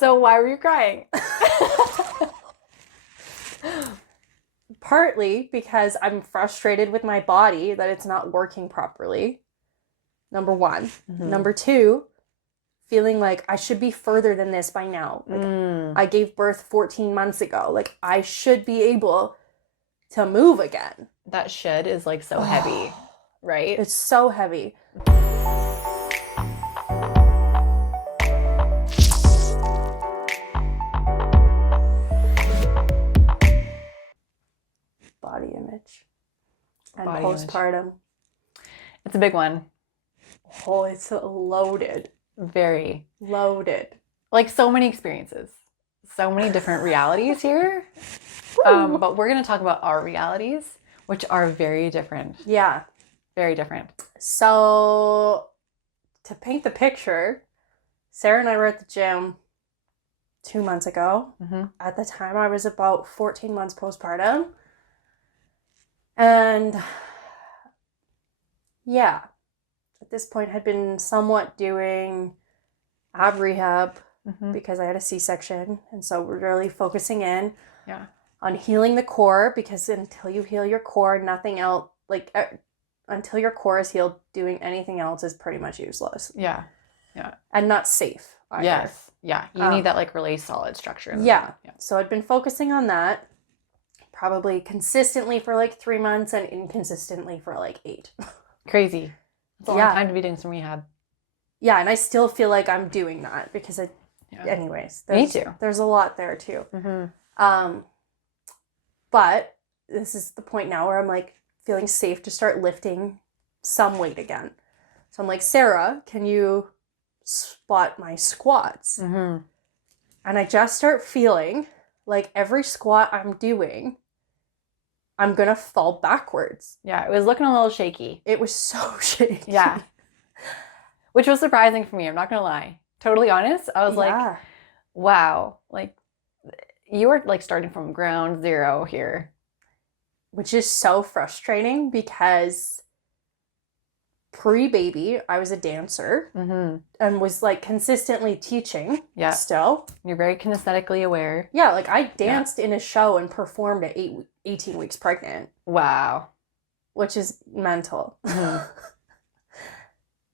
So why were you crying? Partly because I'm frustrated with my body that it's not working properly. Number one. Mm-hmm. Number two, feeling like I should be further than this by now. Like I gave birth 14 months ago. Like I should be able to move again. That should is like so heavy, right? It's so heavy. Body image and Body postpartum. image. It's a big one. Oh, it's loaded. Very. Loaded. Like so many experiences. So many different realities here. But we're going to talk about our realities, which are very different. Yeah. Very different. So, to paint the picture, Sarah and I were at the gym 2 months ago. Mm-hmm. At the time, I was about 14 months postpartum. And yeah, at this point had been somewhat doing ab rehab because I had a C-section. And so we're really focusing in on healing the core, because until you heal your core, nothing else, like until your core is healed, doing anything else is pretty much useless. Yeah. Yeah. And not safe either. Yes. Yeah. You need that like really solid structure. Yeah. So I'd been focusing on that probably consistently for like 3 months and inconsistently for like 8. Crazy. It's a long time to be doing some rehab. Yeah. And I still feel like I'm doing that because anyways, Me too. There's a lot there too. Mm-hmm. But this is the point now where I'm like feeling safe to start lifting some weight again. So I'm like, Sarah, can you spot my squats? Mm-hmm. And I just start feeling like every squat I'm doing, I'm going to fall backwards. Yeah, it was looking a little shaky. It was so shaky. Yeah. Which was surprising for me, I'm not going to lie. Totally honest. I was like, wow. Like, you were like starting from ground zero here. Which is so frustrating because pre-baby, I was a dancer and was like consistently teaching still. You're very kinesthetically aware. Yeah, like I danced in a show and performed at 18 weeks pregnant. Wow. Which is mental. Mm-hmm.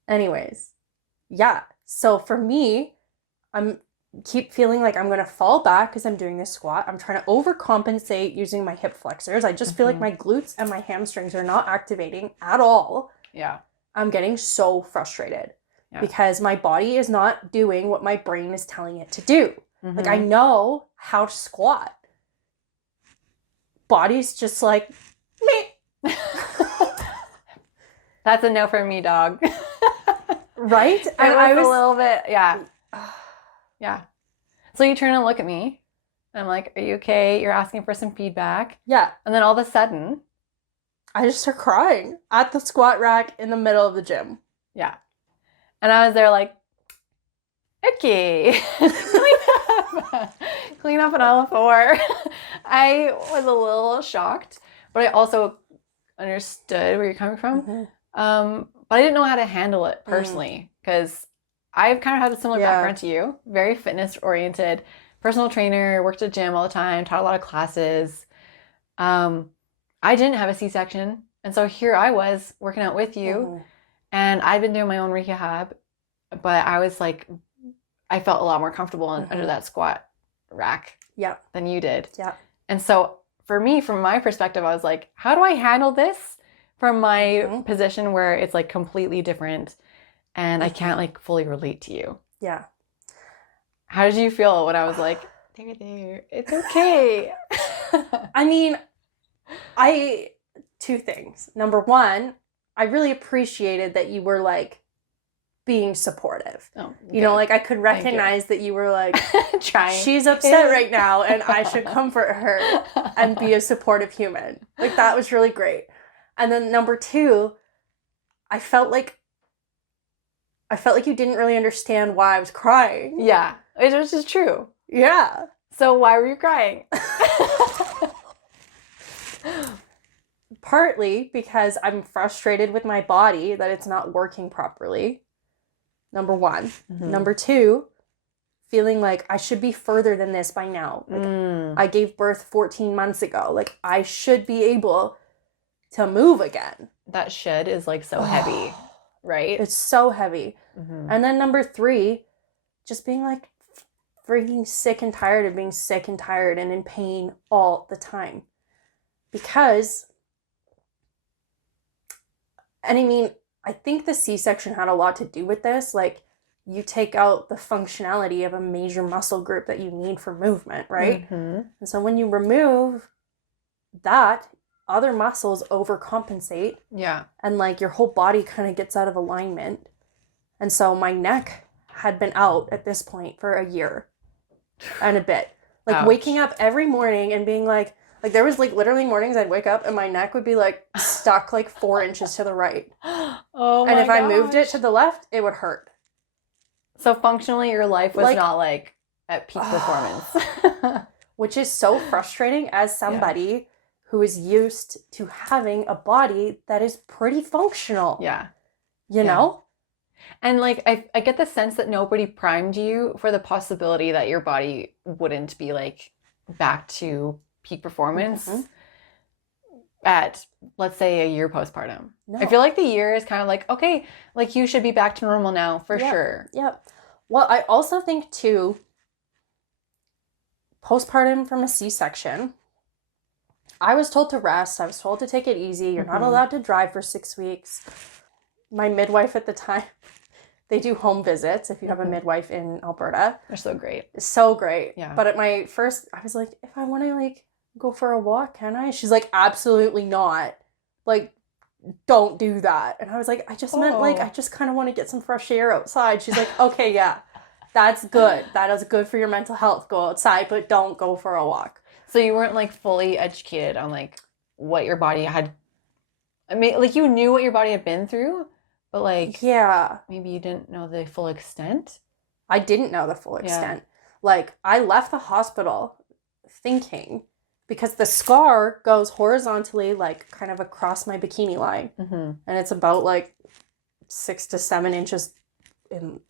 Anyways, yeah. So for me, I'm keep feeling like I'm going to fall back because I'm doing this squat. I'm trying to overcompensate using my hip flexors. I just feel like my glutes and my hamstrings are not activating at all. Yeah. I'm getting so frustrated because my body is not doing what my brain is telling it to do. Mm-hmm. Like I know how to squat. Body's just like, meh. That's a no for me, dog. Right? And I was a little bit, yeah. So you turn and look at me. And I'm like, are you okay? You're asking for some feedback. Yeah. And then all of a sudden, I just start crying at the squat rack in the middle of the gym. Yeah. And I was there like, okay. Clean up on all four. I was a little shocked, but I also understood where you're coming from. Mm-hmm. But I didn't know how to handle it personally because I've kind of had a similar background to you. Very fitness oriented, personal trainer, worked at gym all the time, taught a lot of classes. I didn't have a C-section. And so here I was working out with you and I'd been doing my own rehab, but I was like, I felt a lot more comfortable under that squat rack than you did. Yeah. And so for me, from my perspective, I was like, how do I handle this from my position where it's like completely different and I can't like fully relate to you? Yeah. How did you feel when I was like, there, it's okay? I mean, two things. Number one, I really appreciated that you were like being supportive. Oh, you know, like I could recognize that you were like, trying. She's upset right now and I should comfort her and be a supportive human. Like that was really great. And then number two, I felt like you didn't really understand why I was crying. Yeah, which is true. Yeah. So why were you crying? Partly because I'm frustrated with my body that it's not working properly. Number one. Number two, feeling like I should be further than this by now. Like I gave birth 14 months ago. Like I should be able to move again. That should is like so heavy, right? It's so heavy. And then number 3, just being like freaking sick and tired of being sick and tired and in pain all the time. Because, and I mean, I think the C-section had a lot to do with this. Like, you take out the functionality of a major muscle group that you need for movement, right? And so when you remove that, other muscles overcompensate. Yeah. And like your whole body kind of gets out of alignment. And so my neck had been out at this point for a year and a bit. Like Ouch. Waking up every morning and being like there was like literally mornings I'd wake up and my neck would be like stuck like 4 inches to the right. Oh my And if gosh. I moved it to the left, it would hurt. So functionally your life was Like, not like at peak performance. Which is so frustrating as somebody who is used to having a body that is pretty functional. Yeah. You know? And like I get the sense that nobody primed you for the possibility that your body wouldn't be like back to peak performance at, let's say, a year postpartum. No. I feel like the year is kind of like, okay, like you should be back to normal now for sure. Yep. Well, I also think too, postpartum from a C-section, I was told to rest. I was told to take it easy. You're not allowed to drive for 6 weeks. My midwife at the time, they do home visits if you have a midwife in Alberta. They're so great. So great. Yeah. But at my first, I was like, if I want to like go for a walk, can I? She's like, absolutely not. Like, don't do that. And I was like, I just meant like, I just kind of want to get some fresh air outside. She's like, okay, yeah, that's good. That is good for your mental health. Go outside, but don't go for a walk. So you weren't like fully educated on like what your body had, I mean, like you knew what your body had been through, but like, yeah, maybe you didn't know the full extent. I didn't know the full extent. Like I left the hospital thinking, because the scar goes horizontally, like kind of across my bikini line. And it's about like 6 to 7 inches in.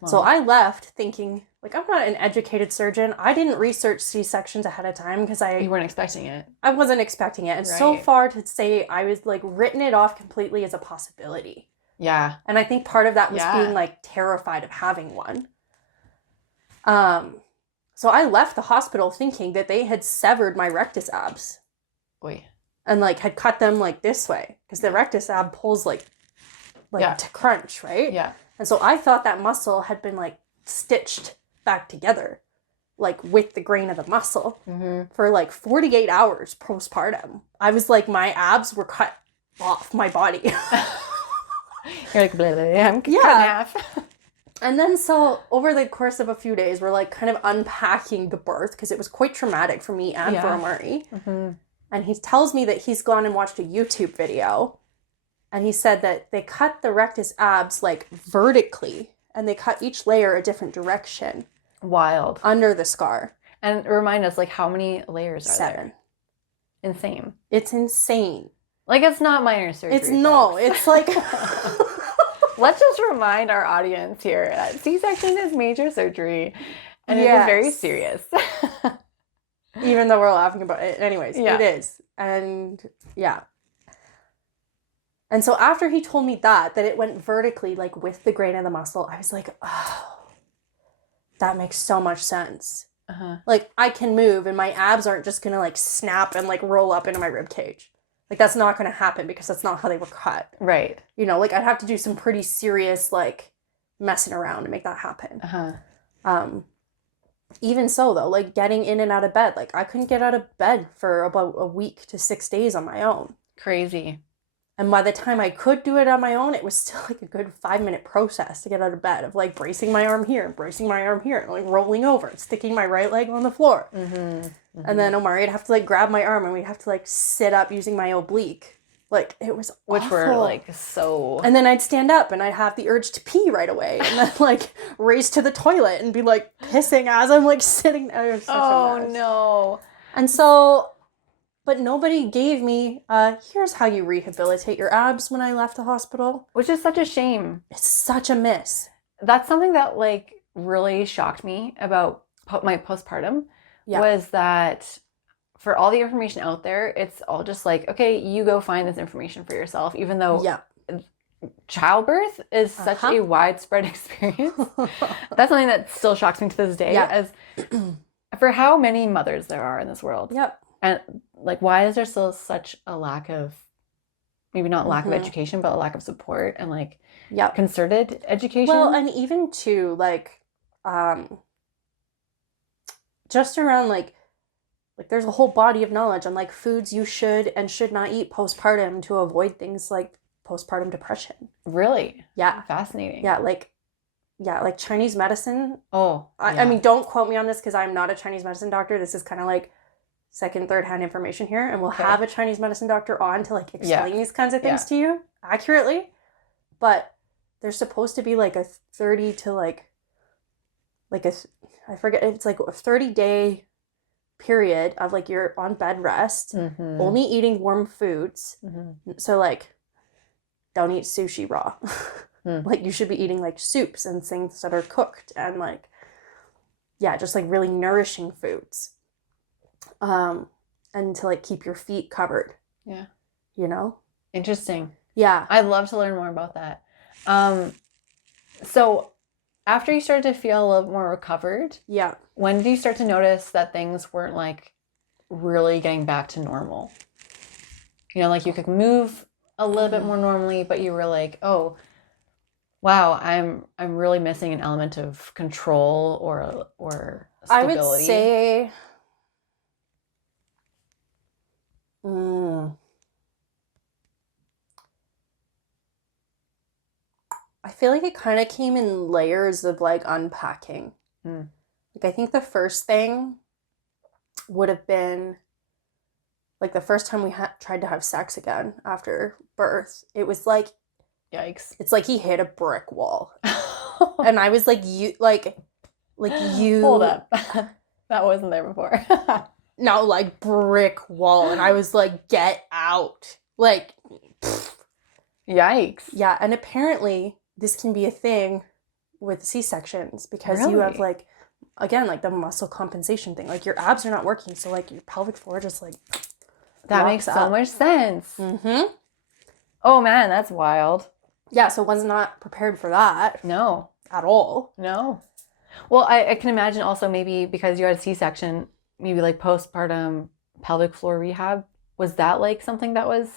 Wow. So I left thinking, like, I'm not an educated surgeon. I didn't research C-sections ahead of time because You weren't expecting it. I wasn't expecting it. And so far to say I was like written it off completely as a possibility. Yeah. And I think part of that was being like terrified of having one. So I left the hospital thinking that they had severed my rectus abs. Oy. And like had cut them like this way. Because the rectus ab pulls like to crunch, right? Yeah. And so I thought that muscle had been like stitched back together, like with the grain of the muscle for like 48 hours postpartum. I was like, my abs were cut off my body. You're like, blah, blah, blah. I'm cut in half. And then so over the course of a few days, we're like kind of unpacking the birth because it was quite traumatic for me and for Amari. And he tells me that he's gone and watched a YouTube video. And he said that they cut the rectus abs like vertically and they cut each layer a different direction. Wild. Under the scar. And remind us, like, how many layers are 7. there? Insane. It's insane. Like, it's not minor surgery. It's like... Let's just remind our audience here that C-section is major surgery. And it is very serious. Even though we're laughing about it. Anyways, it is. And And so after he told me that it went vertically, like with the grain of the muscle, I was like, oh, that makes so much sense. Like I can move and my abs aren't just going to like snap and like roll up into my rib cage. Like that's not going to happen because that's not how they were cut. Right. You know, like I'd have to do some pretty serious like messing around to make that happen. Even so though, like getting in and out of bed, like I couldn't get out of bed for about a week to 6 days on my own. Crazy. And by the time I could do it on my own, it was still like a good 5-minute process to get out of bed of like bracing my arm here and bracing my arm here and like rolling over and sticking my right leg on the floor. And then Omari would have to like grab my arm and we'd have to like sit up using my oblique. Like it was Which awful. were like so... And then I'd stand up and I'd have the urge to pee right away and then like race to the toilet and be like pissing as I'm like sitting there. It was such a mess. No. And so... But nobody gave me, here's how you rehabilitate your abs when I left the hospital. Which is such a shame. It's such a miss. That's something that, like, really shocked me about my postpartum Yeah. was that for all the information out there, it's all just like, okay, you go find this information for yourself, even though Yeah. childbirth is such a widespread experience. That's something that still shocks me to this day, as for how many mothers there are in this world. Yep. And like, why is there still such a lack of, maybe not lack of education, but a lack of support and like concerted education? Well, and even too, like, just around like there's a whole body of knowledge on like foods you should and should not eat postpartum to avoid things like postpartum depression. Really? Yeah. Fascinating. Yeah, like Chinese medicine. Oh, I mean, don't quote me on this because I'm not a Chinese medicine doctor. This is kind of like second, third hand information here. And we'll have a Chinese medicine doctor on to like explain these kinds of things to you accurately. But there's supposed to be like a 30 to I forget, it's like a 30-day period of like you're on bed rest, only eating warm foods. So like, don't eat sushi raw. Like you should be eating like soups and things that are cooked and like, just like really nourishing foods. And to like keep your feet covered. Yeah. You know? Interesting. Yeah. I'd love to learn more about that. So after you started to feel a little more recovered, when did you start to notice that things weren't like really getting back to normal? You know, like you could move a little bit more normally, but you were like, oh, wow, I'm really missing an element of control or stability. I would say I feel like it kind of came in layers of like unpacking. Like I think the first thing would have been like the first time we tried to have sex again after birth. It was like, yikes. It's like he hit a brick wall. And I was like, you hold up. That wasn't there before. No, like brick wall. And I was like, get out. Like, pfft. Yikes. Yeah. And apparently this can be a thing with C-sections because you have like, again, like the muscle compensation thing. Like your abs are not working. So like your pelvic floor just like that makes so much sense. Oh man, that's wild. Yeah, so was not prepared for that. No. At all. No. Well, I can imagine also maybe because you had a C-section, maybe like postpartum pelvic floor rehab, was that like something that was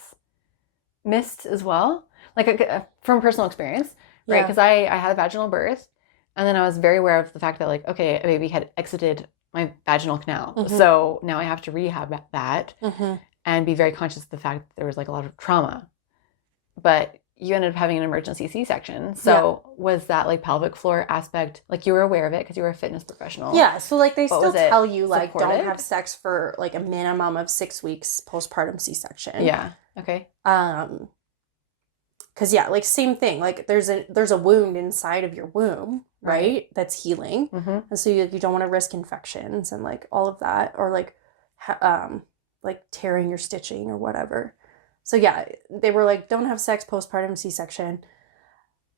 missed as well? Like from personal experience, right? Because I had a vaginal birth and then I was very aware of the fact that like, okay, a baby had exited my vaginal canal. So now I have to rehab that and be very conscious of the fact that there was like a lot of trauma. But you ended up having an emergency C-section. So was that like pelvic floor aspect, like you were aware of it because you were a fitness professional? Yeah. So like they still tell you like supported? Don't have sex for like a minimum of 6 weeks postpartum C-section. Yeah. Okay. Because like same thing, like there's a wound inside of your womb, right? That's healing. And so you don't want to risk infections and like all of that, or like tearing your stitching or whatever. So yeah, they were like, don't have sex postpartum C-section.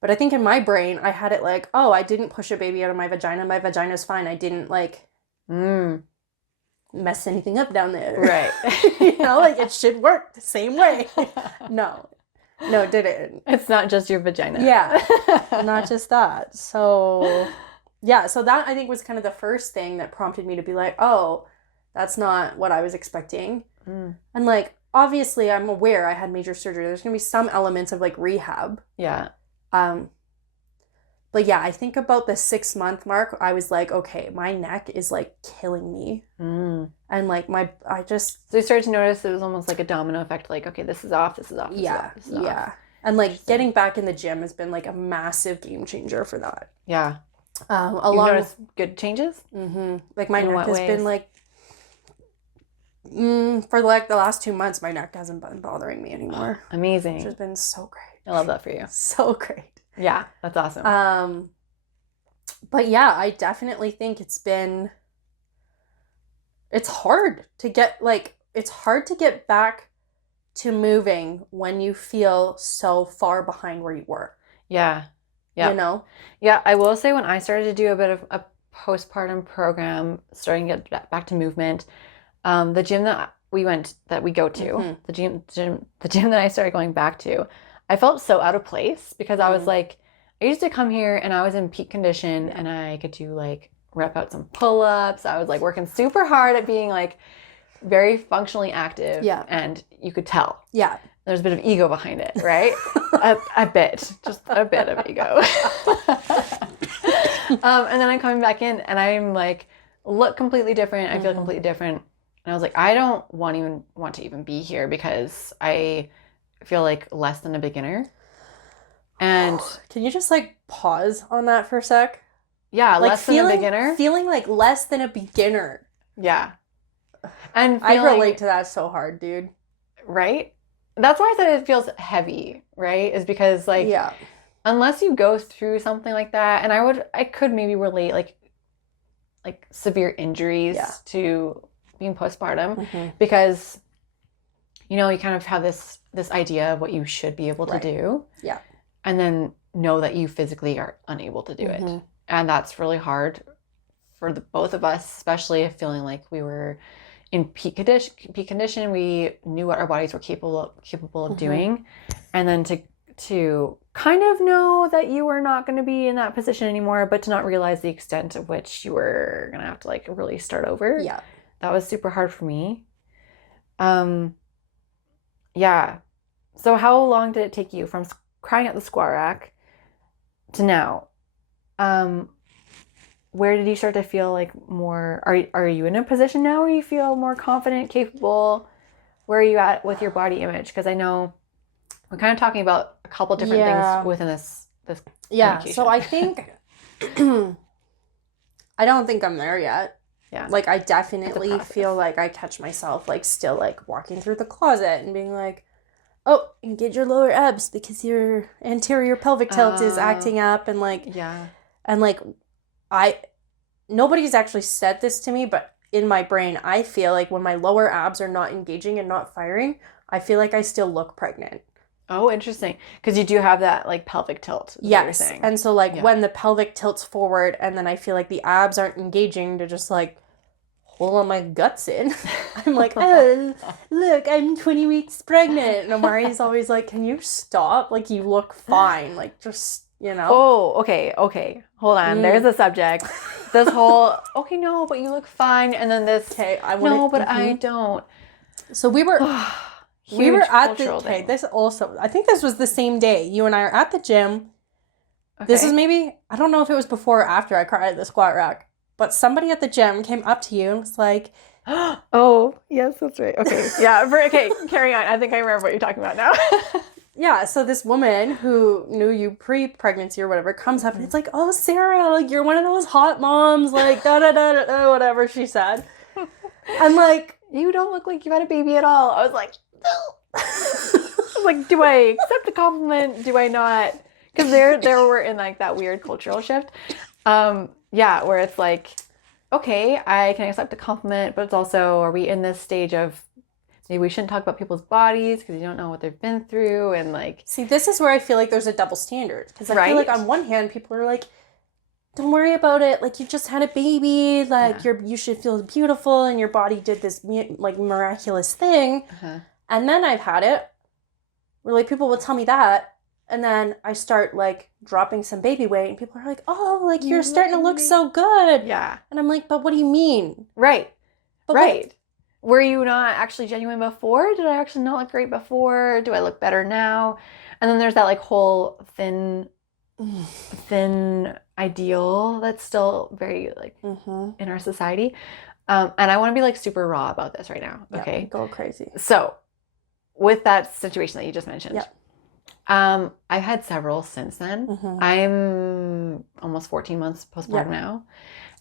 But I think in my brain, I had it like, oh, I didn't push a baby out of my vagina. My vagina's fine. I didn't like mess anything up down there. Right. You know, like it should work the same way. No, it didn't. It's not just your vagina. Yeah, not just that. So yeah, so that I think was kind of the first thing that prompted me to be like, oh, that's not what I was expecting. And like, obviously I'm aware I had major surgery. There's going to be some elements of like rehab. Yeah. But yeah, I think about the 6-month mark, I was like, okay, my neck is like killing me. And like so you started to notice it was almost like a domino effect. Like, okay, this is off, this is off, this is off, this is off. Yeah. And like getting back in the gym has been like a massive game changer for that. Yeah. You've noticed good changes? Like my neck has been like, for like the last 2 months, my neck hasn't been bothering me anymore. Amazing. Which has been so great. I love that for you. So great. Yeah, that's awesome. But yeah, I definitely think it's hard to get back to moving when you feel so far behind where you were. Yeah. Yeah. You know? Yeah, I will say when I started to do a bit of a postpartum program, starting to get back to movement, the gym that we go to, the gym that I started going back to, I felt so out of place because I was like, I used to come here and I was in peak condition and I could do like rep out some pull-ups. I was like working super hard at being like very functionally active. Yeah. And you could tell. Yeah. There's a bit of ego behind it, right? a bit, just a bit of ego. And then I'm coming back in and I'm like, look completely different. I feel completely different. And I was like, I don't want to even be here because I feel like less than a beginner. And can you just like pause on that for a sec? Yeah, like less than a beginner. Feeling like less than a beginner. Yeah. And I relate to that so hard, dude. Right? That's why I said it feels heavy, right? Is because like unless you go through something like that, and I could maybe relate like severe injuries to being postpartum because you know, you kind of have this idea of what you should be able to do. Yeah. And then know that you physically are unable to do it. And that's really hard for the both of us, especially if feeling like we were in peak condition. We knew what our bodies were capable of doing. And then to kind of know that you were not going to be in that position anymore, but to not realize the extent of which you were going to have to like really start over. Yeah. That was super hard for me. Yeah. So how long did it take you from crying at the squat rack to now? Where did you start to feel like more, are you in a position now where you feel more confident, capable? Where are you at with your body image? Because I know we're kind of talking about a couple different things within this so I think I don't think I'm there yet. Yeah. Like I definitely feel like I catch myself like still like walking through the closet and being like, oh, engage your lower abs because your anterior pelvic tilt is acting up and like and like nobody's actually said this to me, but in my brain I feel like when my lower abs are not engaging and not firing, I feel like I still look pregnant. Oh, interesting. Because you do have that like pelvic tilt. Yes. And so like when the pelvic tilts forward and then I feel like the abs aren't engaging to just like hold all my guts in. I'm like, oh, look, I'm 20 weeks pregnant. And Amari's always like, can you stop? Like you look fine. Like just, you know. Oh, okay. Hold on. There's a subject. This whole, okay, no, but you look fine. And then this, I don't. So we were at the, this also, I think this was the same day. You and I are at the gym. Okay. This is maybe, I don't know if it was before or after I cried at the squat rack, but somebody at the gym came up to you and was like, oh, yes, that's right. Okay. Yeah. Okay. Carry on. I think I remember what you're talking about now. Yeah. So this woman who knew you pre-pregnancy or whatever comes up and it's like, oh, Sarah, like you're one of those hot moms, like whatever she said. I'm like, you don't look like you had a baby at all. I was like, no. I was like, do I accept a compliment? Do I not? Because there we're in like that weird cultural shift. Where it's like, okay, I can accept a compliment, but it's also, are we in this stage of maybe we shouldn't talk about people's bodies because you don't know what they've been through and like. See, this is where I feel like there's a double standard because I feel like on one hand people are like, don't worry about it. Like you just had a baby. Like you should feel beautiful and your body did this like miraculous thing. And then I've had it where like people will tell me that. And then I start like dropping some baby weight and people are like, oh, like you're starting to look so good. Yeah. And I'm like, but what do you mean? Right. But right. Were you not actually genuine before? Did I actually not look great before? Do I look better now? And then there's that like whole thin ideal that's still very like in our society. And I want to be like super raw about this right now. Okay. Go crazy. So with that situation that you just mentioned, I've had several since then. I'm almost 14 months postpartum now.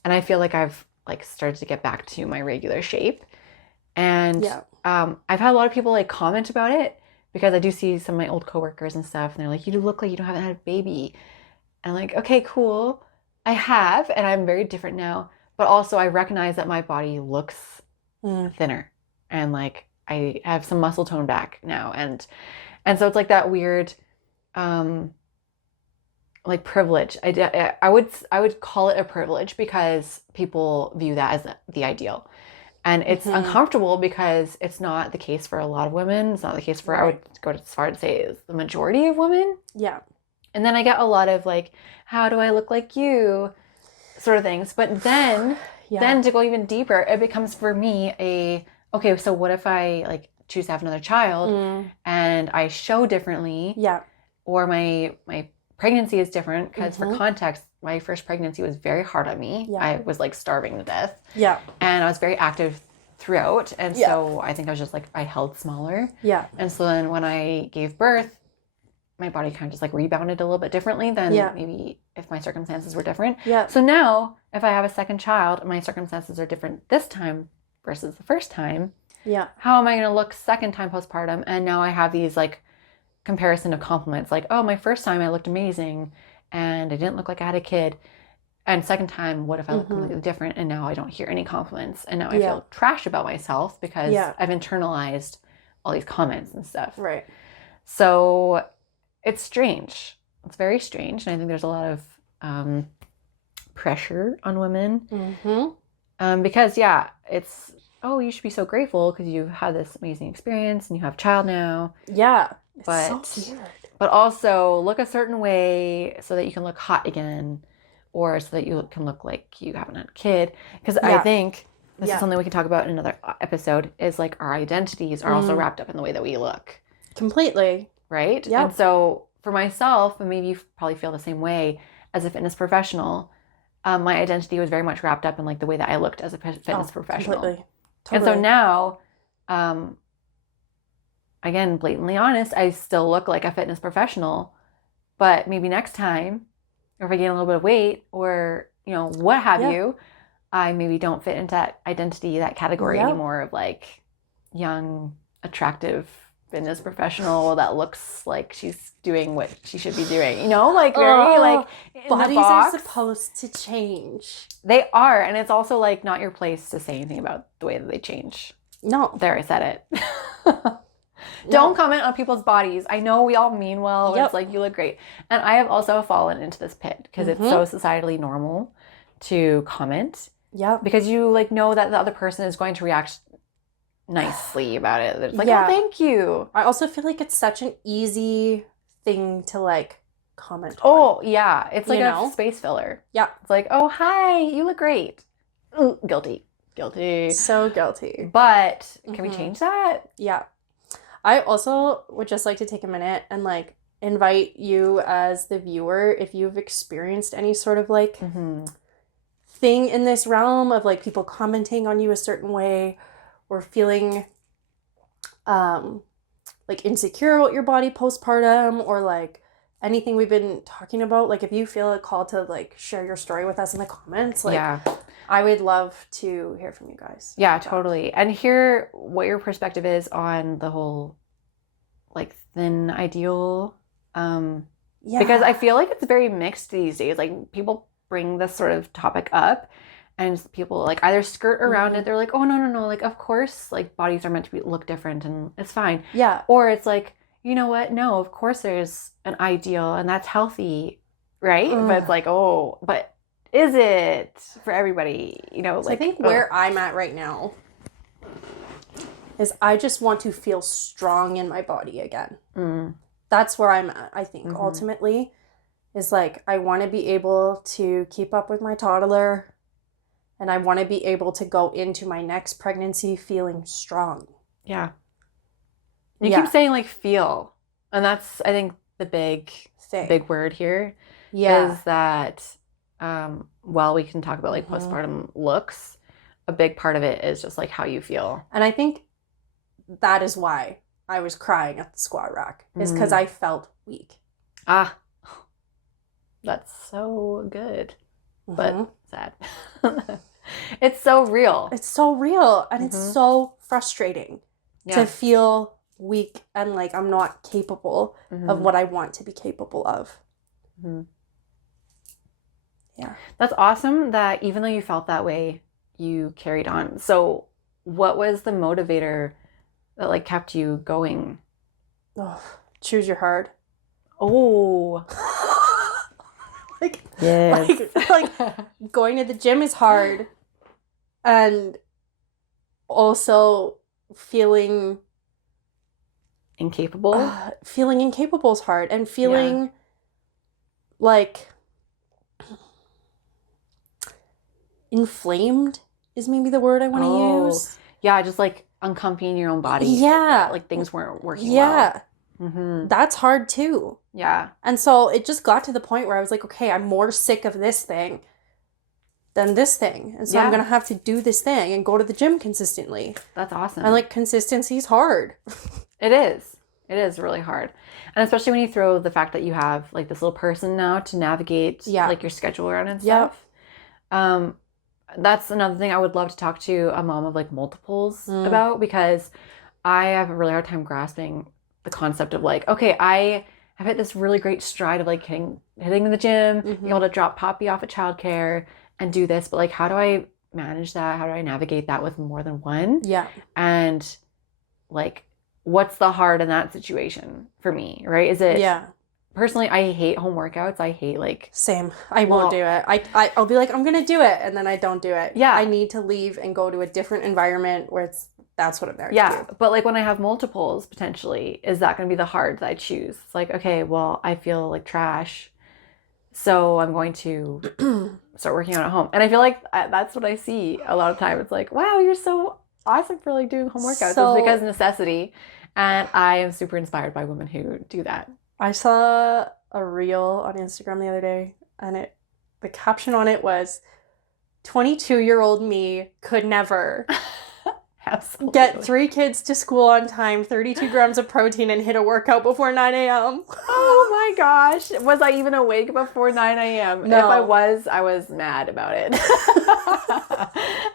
And I feel like I've like started to get back to my regular shape. And I've had a lot of people like comment about it because I do see some of my old coworkers and stuff. And they're like, you look like you haven't had a baby. And I'm like, okay, cool. I have. And I'm very different now. But also I recognize that my body looks thinner. And like I have some muscle tone back now. And so it's like that weird, like privilege. I would call it a privilege because people view that as the ideal. And it's uncomfortable because it's not the case for a lot of women. It's not the case for, I would go as far to say, is the majority of women. Yeah. And then I get a lot of like, how do I look like you? Sort of things. But then to go even deeper, it becomes for me okay, so what if I like choose to have another child and I show differently? Yeah. Or my pregnancy is different because for context, my first pregnancy was very hard on me. Yeah. I was like starving to death. Yeah. And I was very active throughout. And so I think I was just like, I held smaller. Yeah. And so then when I gave birth, my body kind of just like rebounded a little bit differently than maybe if my circumstances were different. Yeah. So now if I have a second child, my circumstances are different this time versus the first time. Yeah. How am I going to look second time postpartum? And now I have these like comparison of compliments, like, oh, my first time I looked amazing and I didn't look like I had a kid. And second time, what if I look completely different? And now I don't hear any compliments. And now I feel trash about myself because I've internalized all these comments and stuff. Right. So it's strange. It's very strange. And I think there's a lot of pressure on women. Because, it's, oh, you should be so grateful because you've had this amazing experience and you have a child now. Yeah. But, it's so weird. But also look a certain way so that you can look hot again or so that you can look like you haven't had a kid. Because I think this is something we can talk about in another episode is like our identities are also wrapped up in the way that we look. Completely. Right? Yeah. And so for myself, and maybe you probably feel the same way as a fitness professional, my identity was very much wrapped up in like the way that I looked as a fitness professional. Completely. And Totally. so now, again, blatantly honest, I still look like a fitness professional, but maybe next time, or if I gain a little bit of weight or, you know, what have you, I maybe don't fit into that identity, that category anymore of like young, attractive fitness professional that looks like she's doing what she should be doing, you know, like very like in bodies the box. are supposed to change. They are, and it's also like not your place to say anything about the way that they change. No. There, I said it. Don't comment on people's bodies. I know we all mean well. It's like, you look great. And I have also fallen into this pit because it's so societally normal to comment. Yeah. Because you like know that the other person is going to react nicely about it. It's like, oh, thank you. I also feel like it's such an easy thing to like comment on. Oh, yeah. It's like a space filler. Yeah. It's like, oh, hi, you look great. Ooh, guilty. So guilty. But can we change that? Yeah. I also would just like to take a minute and like invite you as the viewer, if you've experienced any sort of like thing in this realm of like people commenting on you a certain way or feeling like insecure about your body postpartum or like anything we've been talking about, like if you feel a call to like share your story with us in the comments, like I would love to hear from you guys. Yeah, totally. And hear what your perspective is on the whole like thin ideal. Because I feel like it's very mixed these days. Like people bring this sort of topic up and people like either skirt around it. They're like, oh, no. Like, of course, like bodies are meant to look different and it's fine. Yeah. Or it's like, you know what? No, of course there's an ideal and that's healthy. Right. But it's like, oh, but is it for everybody? You know, so like I think where I'm at right now is I just want to feel strong in my body again. That's where I'm at, I think, ultimately, is like I want to be able to keep up with my toddler and I want to be able to go into my next pregnancy feeling strong. Yeah. You keep saying like feel. And that's, I think, the big word here is that while we can talk about like postpartum looks, a big part of it is just like how you feel. And I think that is why I was crying at the squat rack, is because I felt weak. That's so good, but sad. It's so real. It's so real, and it's so frustrating to feel weak and like I'm not capable of what I want to be capable of. Yeah. That's awesome that even though you felt that way, you carried on. So what was the motivator that like kept you going? Choose your heart. Oh, Yes. like going to the gym is hard, and also feeling incapable. Feeling incapable is hard, and feeling like inflamed is maybe the word I want to use. Yeah, just like uncomfy in your own body. Yeah. Like things weren't working well. That's hard too. Yeah. And so it just got to the point where I was like, okay, I'm more sick of this thing than this thing. And so I'm going to have to do this thing and go to the gym consistently. That's awesome. And like consistency is hard. It is. It is really hard. And especially when you throw the fact that you have like this little person now to navigate like your schedule around and stuff. That's another thing I would love to talk to a mom of like multiples about, because I have a really hard time grasping the concept of like, okay, I have hit this really great stride of like hitting the gym, being able to drop Poppy off at childcare and do this, but like how do I manage that? How do I navigate that with more than one? Yeah. And like what's the hard in that situation for me, right? Is it personally, I hate home workouts. I hate like... Same. I won't do it. I'll be like, I'm going to do it. And then I don't do it. Yeah. I need to leave and go to a different environment where that's what I'm there to do. Yeah. But like when I have multiples, potentially, is that going to be the hard that I choose? It's like, okay, well, I feel like trash. So I'm going to start working out at home. And I feel like that's what I see a lot of time. It's like, wow, you're so awesome for like doing home workouts. So, it's because of necessity. And I am super inspired by women who do that. I saw a reel on Instagram the other day, and the caption on it was, 22-year-old me could never get 3 kids to school on time, 32 grams of protein, and hit a workout before 9 a.m. Oh my gosh. Was I even awake before 9 a.m.? No. If I was mad about it.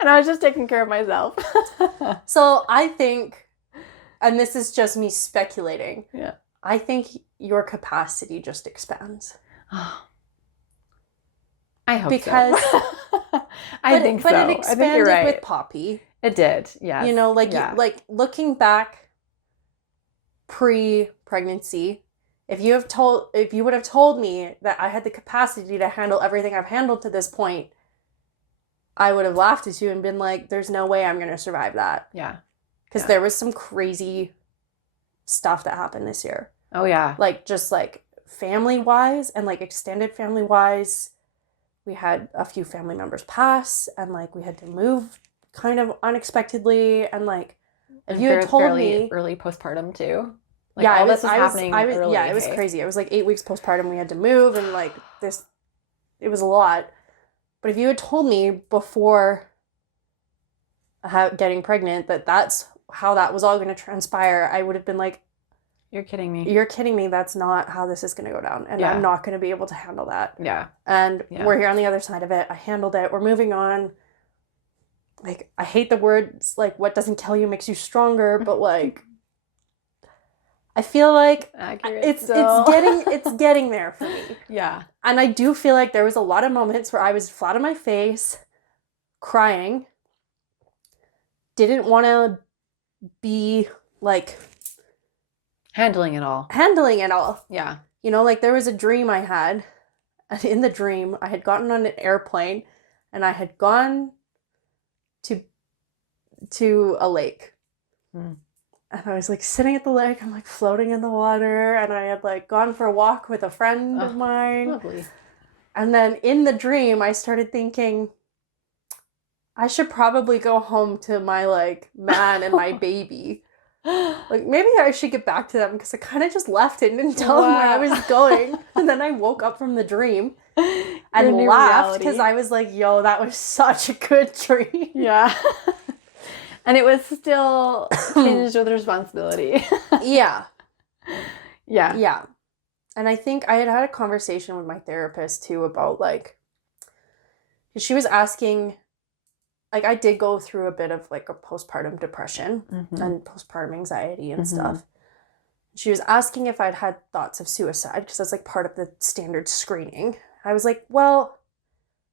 And I was just taking care of myself. So I think, and this is just me speculating, I think your capacity just expands. I hope because so. I think so. But it expanded with Poppy. It did, yeah. You know, like looking back pre-pregnancy, if you would have told me that I had the capacity to handle everything I've handled to this point, I would have laughed at you and been like, there's no way I'm going to survive that. Yeah. Because there was some crazy stuff that happened this year. Oh, yeah. Like, just, like, family-wise and, like, extended family-wise, we had a few family members pass, and, like, we had to move kind of unexpectedly, and, like, if you had told me... early postpartum, too. Like, all this was happening early. Yeah, it was crazy. It was, like, 8 weeks postpartum, we had to move, and, like, it was a lot. But if you had told me before getting pregnant that that's how that was all going to transpire, I would have been like, you're kidding me. You're kidding me. That's not how this is going to go down. And I'm not going to be able to handle that. Yeah. And we're here on the other side of it. I handled it. We're moving on. Like, I hate the words, like, what doesn't kill you makes you stronger. But, like, I feel like it's getting there for me. Yeah. And I do feel like there was a lot of moments where I was flat on my face, crying, didn't want to be, like... Handling it all. Yeah. You know, like there was a dream I had. And in the dream, I had gotten on an airplane and I had gone to a lake. And I was like sitting at the lake. I'm like floating in the water. And I had like gone for a walk with a friend of mine. Lovely. And then in the dream, I started thinking, I should probably go home to my like man and my baby. Like, maybe I should get back to them because I kind of just left it and didn't tell them where I was going. And then I woke up from the dream and laughed because I was like, yo, that was such a good dream. Yeah. And it was still tinged with responsibility. Yeah. Yeah. Yeah. And I think I had a conversation with my therapist too about like, she was asking... Like, I did go through a bit of, like, a postpartum depression and postpartum anxiety and stuff. She was asking if I'd had thoughts of suicide, because that's, like, part of the standard screening. I was like, well,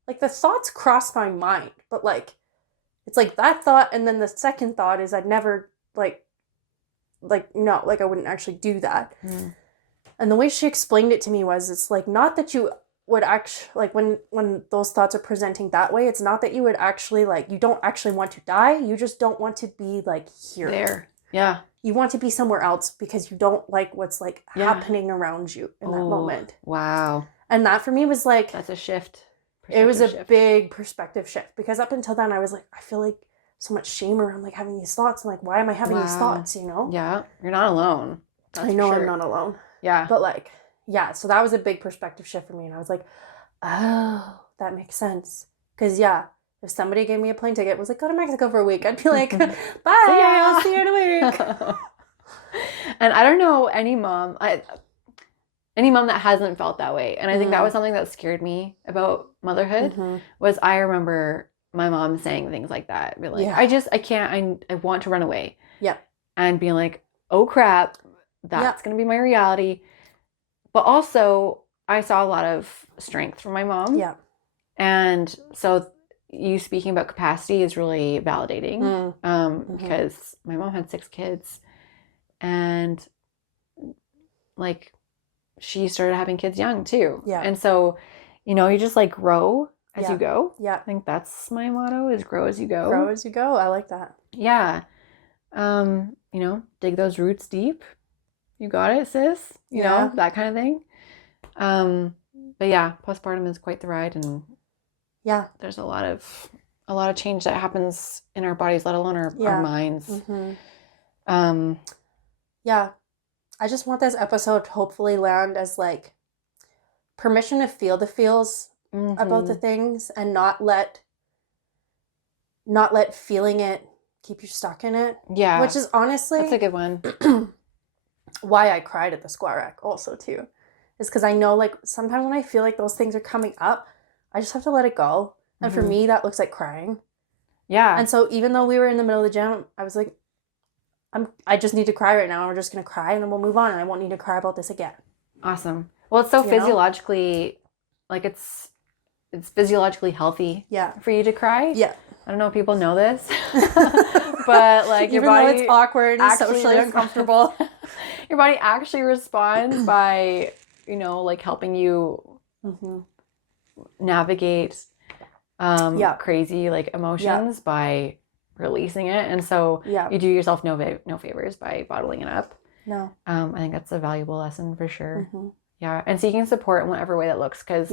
like, the thoughts crossed my mind. But, like, it's, like, that thought, and then the second thought is I'd never, no, like, I wouldn't actually do that. And the way she explained it to me was, it's, like, not that you would actually, like, when those thoughts are presenting that way, it's not that you would actually, like, you don't actually want to die. You just don't want to be, like, here. There. Yeah. You want to be somewhere else because you don't like what's, like, happening around you in that moment. Wow. And that for me was, like... That's a shift. It was a big perspective shift. Because up until then, I was, like, I feel, like, so much shame around, like, having these thoughts. And, like, why am I having these thoughts, you know? Yeah. You're not alone. I know I'm not alone. Yeah. But, like, yeah. So that was a big perspective shift for me. And I was like, oh, that makes sense. Because, yeah, if somebody gave me a plane ticket, was like, go to Mexico for a week, I'd be like, bye, I'll see you in a week. And I don't know any mom that hasn't felt that way. And I think that was something that scared me about motherhood, was I remember my mom saying things like that. Be like, I can't, I want to run away. Yeah. And being like, oh crap, that's going to be my reality. But also, I saw a lot of strength from my mom. Yeah. And so you speaking about capacity is really validating, because my mom had 6 kids, and like she started having kids young too. Yeah. And so, you know, you just like grow as you go. Yeah. I think that's my motto, is grow as you go. Grow as you go. I like that. Yeah. You know, dig those roots deep. You got it, sis. You know, that kind of thing. But yeah, postpartum is quite the ride, and there's a lot of change that happens in our bodies, let alone our minds. Yeah. I just want this episode to hopefully land as, like, permission to feel the feels about the things, and not let feeling it keep you stuck in it. Yeah. Which is honestly... That's a good one. why I cried at the squat rack also too. Is because I know, like, sometimes when I feel like those things are coming up, I just have to let it go. And for me, that looks like crying. Yeah. And so even though we were in the middle of the gym, I was like, I just need to cry right now. And we're just going to cry, and then we'll move on. And I won't need to cry about this again. Awesome. Well, it's so physiologically, like, it's physiologically healthy for you to cry. Yeah. I don't know if people know this, but, like, your body, even though it's awkward and socially uncomfortable, your body actually responds by, you know, like, helping you navigate crazy, like, emotions by releasing it. And so you do yourself no favors by bottling it up. No. I think that's a valuable lesson for sure. Yeah. And seeking support in whatever way that looks. Because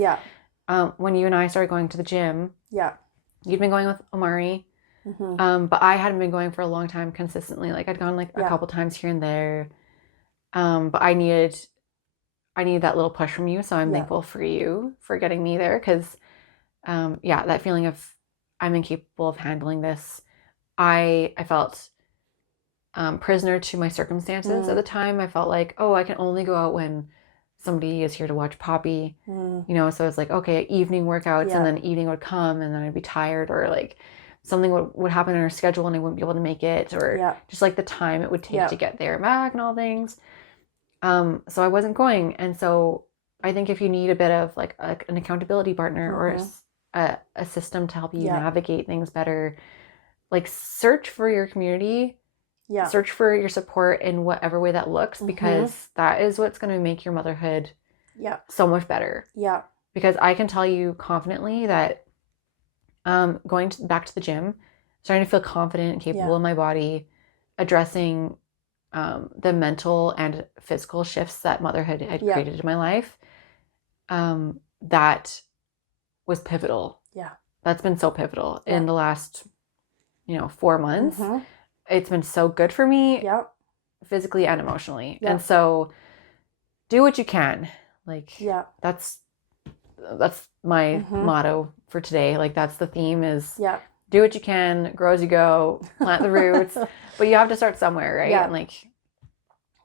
when you and I started going to the gym, you'd been going with Omari, but I hadn't been going for a long time consistently. Like, I'd gone, like, a couple times here and there. But I needed that little push from you. So I'm thankful for you for getting me there. Because, that feeling of I'm incapable of handling this. I felt prisoner to my circumstances at the time. I felt like, oh, I can only go out when somebody is here to watch Poppy, you know, so it's like, okay, evening workouts, and then evening would come, and then I'd be tired, or like something would happen in our schedule and I wouldn't be able to make it, or just like the time it would take to get there and back and all things. So I wasn't going. And so I think if you need a bit of like an accountability partner or a system to help you navigate things better, like, search for your community. Yeah. Search for your support in whatever way that looks, because that is what's going to make your motherhood so much better. Yeah. Because I can tell you confidently that going back to the gym, starting to feel confident and capable in my body, addressing the mental and physical shifts that motherhood had created in my life, that was pivotal. Yeah. That's been so pivotal in the last, 4 months. It's been so good for me, physically and emotionally. And so do what you can. Like, that's my motto for today. Like, that's the theme is do what you can, grow as you go, plant the roots, but you have to start somewhere, right? And like,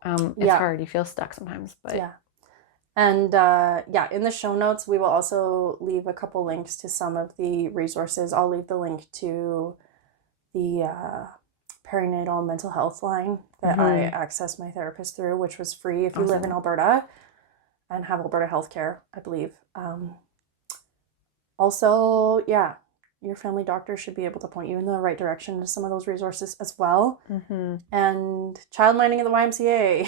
it's hard. You feel stuck sometimes, but and in the show notes, we will also leave a couple links to some of the resources. I'll leave the link to the perinatal mental health line that I accessed my therapist through, which was free if you live in Alberta and have Alberta healthcare, I believe. Also, your family doctor should be able to point you in the right direction to some of those resources as well. Mm-hmm. And child minding at the YMCA.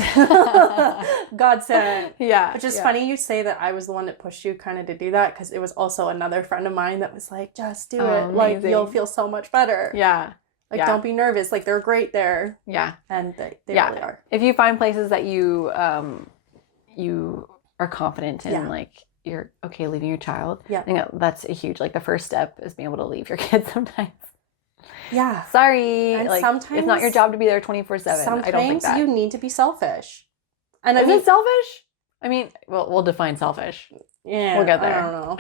Godsend. Yeah. Which is funny you say that I was the one that pushed you kind of to do that, because it was also another friend of mine that was like, just do it. Amazing. Like, you'll feel so much better. Yeah. Like, don't be nervous. Like, they're great there. Yeah. And they really are. If you find places that you are confident in, like, you're okay leaving your child. Yeah. I think that's a huge, like, the first step is being able to leave your kids sometimes. Yeah. Sorry. And like, sometimes it's not your job to be there 24/7. I don't think that. Sometimes you need to be selfish. And Is it selfish? I mean, we'll define selfish. Yeah. We'll get there. I don't know.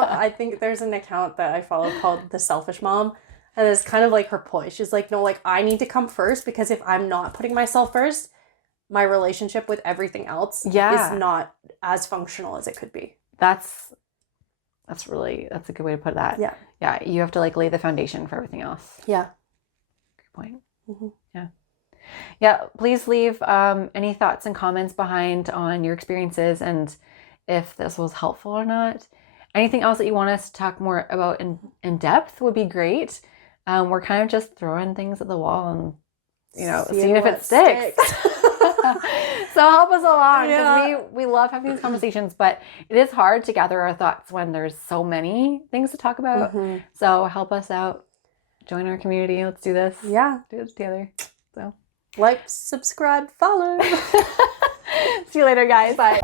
I think there's an account that I follow called The Selfish Mom. And it's kind of like her ploy. She's like, no, like, I need to come first, because if I'm not putting myself first, my relationship with everything else is not as functional as it could be. That's a good way to put that. Yeah. Yeah. You have to, like, lay the foundation for everything else. Yeah. Good point. Mm-hmm. Yeah. Yeah. Please leave any thoughts and comments behind on your experiences and if this was helpful or not. Anything else that you want us to talk more about in depth would be great. We're kind of just throwing things at the wall and, seeing if it sticks. So help us along, because we love having these conversations, but it is hard to gather our thoughts when there's so many things to talk about. Mm-hmm. So help us out. Join our community. Let's do this. Yeah. Do this together. So like, subscribe, follow. See you later, guys. Bye.